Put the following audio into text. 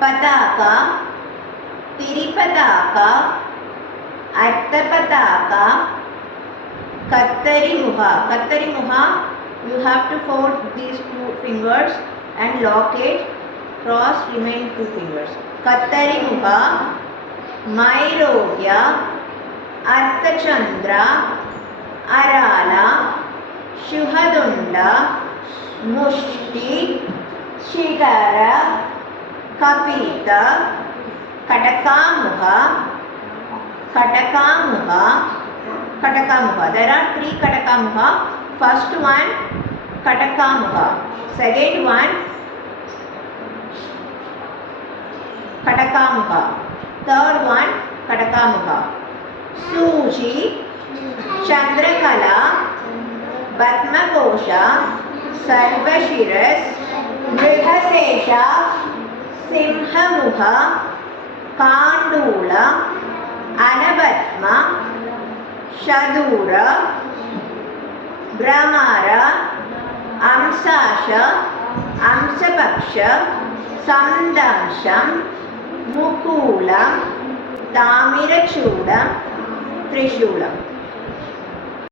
പതാക, തിരിപതാക, അർത്ഥപതാക, കത്തരിമുഖ. കത്തരിമുഖ, you have to fold these two fingers and lock it, cross remaining two fingers. കത്തരിമുഖ, മൈരോഗ്യ, അർത്ഥചന്ദ്ര, അരാല, ശുഹദുണ്ഡ, മുഷ്ടി, ശിഖര, കപീത, കടകാമുഖ, കടകാമുഖ, കടകാമുഖ. There are three കടകാമുഖ. First one കടകാമുഖ, second one കടകാമുഖ, third one കടകാമുഖ. സൂചി, ചന്ദ്രകല, പത്മകോശ, സർവശിരസ്, മൃഗശേഷ, സിംഹമുഖ, കാണ്ടൂള, അനപത്മ, ശദൂര, ഭ്രമര, അംസാശ, അംസപക്ഷ, സന്ദംശം, മുകൂളം, താമിരചൂടം, ത്രിശൂലം.